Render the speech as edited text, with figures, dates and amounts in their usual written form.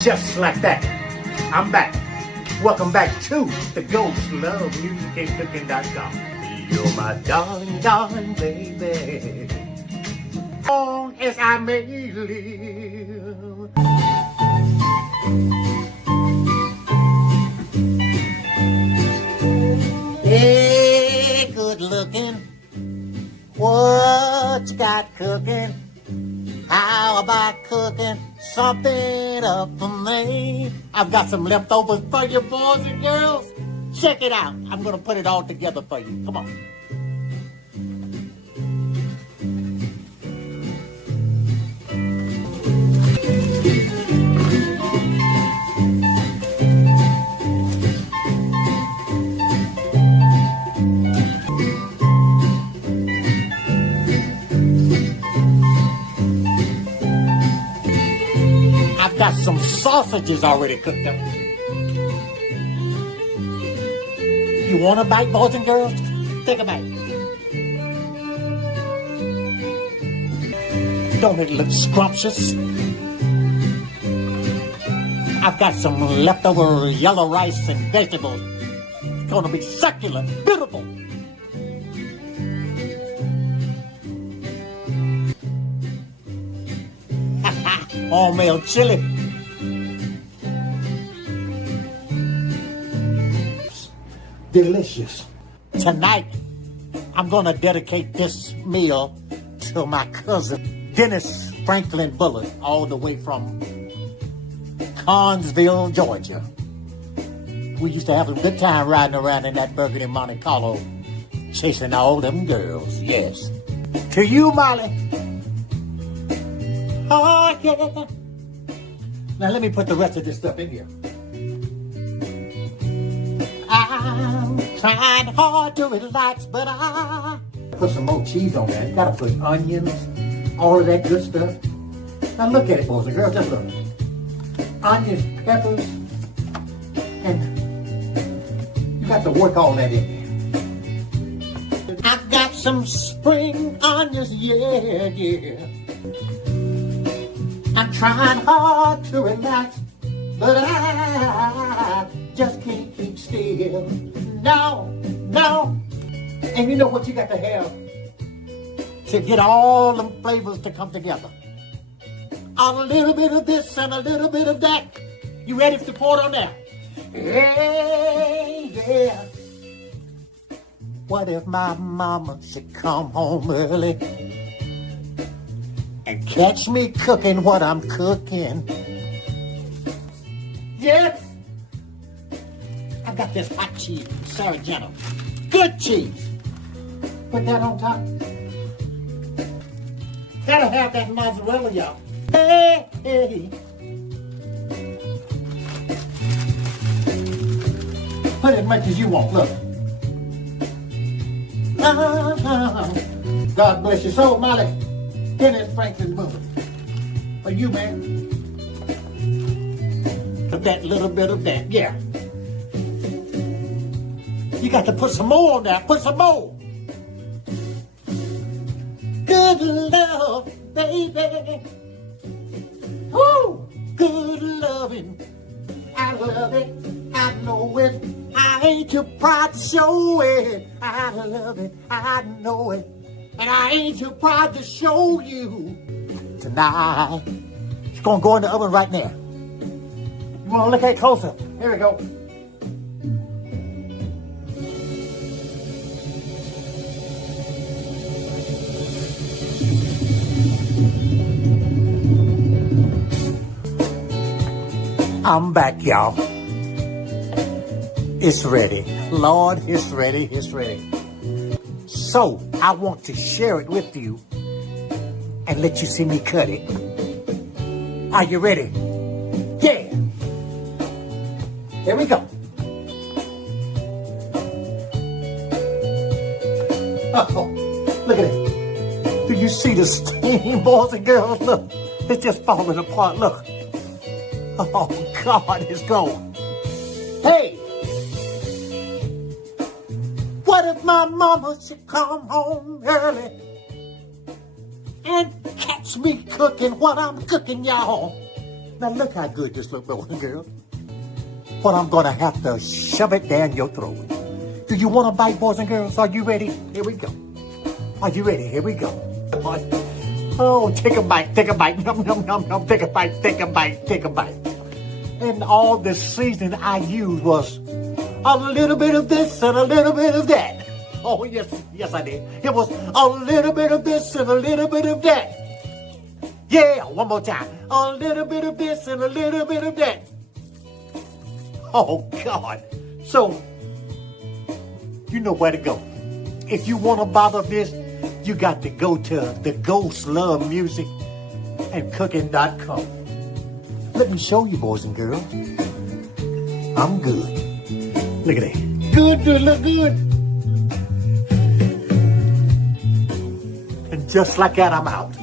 Just like that, I'm back. Welcome back to the Gholston Music and Cooking.com. You're my darling, darling baby. As long as I may live. Hey, good looking. What you got cooking? How about cooking something up for me? I've got some leftovers for you, boys and girls. Check it out. I'm going to put it all together for you. Come on. Got some sausages already cooked up. You want a bite, boys and girls? Take a bite. Don't it look scrumptious? I've got some leftover yellow rice and vegetables. It's gonna be succulent, beautiful. All-meal chili. Delicious. Tonight, I'm gonna dedicate this meal to my cousin, Dennis Franklin Bullard, all the way from Carnesville, Georgia. We used to have a good time riding around in that burgundy Monte Carlo, chasing all them girls, yes. To you, Molly. Oh, yeah. Now let me put the rest of this stuff in here. I'm trying hard to relax, but I put some more cheese on there. You gotta put onions, all of that good stuff. Now look at it, boys and girls, just look. Onions, peppers, and you got to work all that in there. I've got some spring onions, yeah. I'm trying hard to relax, but I just can't keep still. No. And you know what you got to have to get all them flavors to come together? A little bit of this and a little bit of that. You ready to pour it on there? Yeah. What if my mama should come home early and catch me cooking what I'm cooking? Yes! I got this hot cheese, Saragento. Good cheese. Put that on top. Gotta have that mozzarella, y'all. Hey. Put as much as you want, look. God bless your soul, Molly. Dennis Franklin Bullard. For you, man. That little bit of that, yeah. You got to put some more on that. Put some more. Good love, baby. Woo! Good loving. I love it. I know it. I ain't too proud to show it. I love it. I know it. And I ain't too proud to show you tonight. It's gonna go in the oven right now. You wanna look at it closer? Here we go. I'm back, y'all. It's ready. Lord, it's ready. So, I want to share it with you and let you see me cut it. Are you ready? Yeah. Here we go. Oh, look at it. Do you see the steam, boys and girls? Look, it's just falling apart. Look. Oh, God, it's gone. Hey! What if my mama should come home early and catch me cooking what I'm cooking, y'all? Now look how good this looks, boys and girls. But I'm gonna have to shove it down your throat. Do you want to bite, boys and girls? Are you ready? Here we go. Are you ready? Here we go. Oh, take a bite, num, num, num, num, take a bite, take a bite, take a bite. And all the seasoning I used was a little bit of this and a little bit of that. Oh, yes, yes I did. It was a little bit of this and a little bit of that. Yeah, one more time. A little bit of this and a little bit of that. Oh, God. So, you know where to go. If you want to bother this, you got to go to the Gholston Music and Cooking.com. Let me show you, boys and girls. I'm good. Look at that. Good, good, look good. And just like that, I'm out.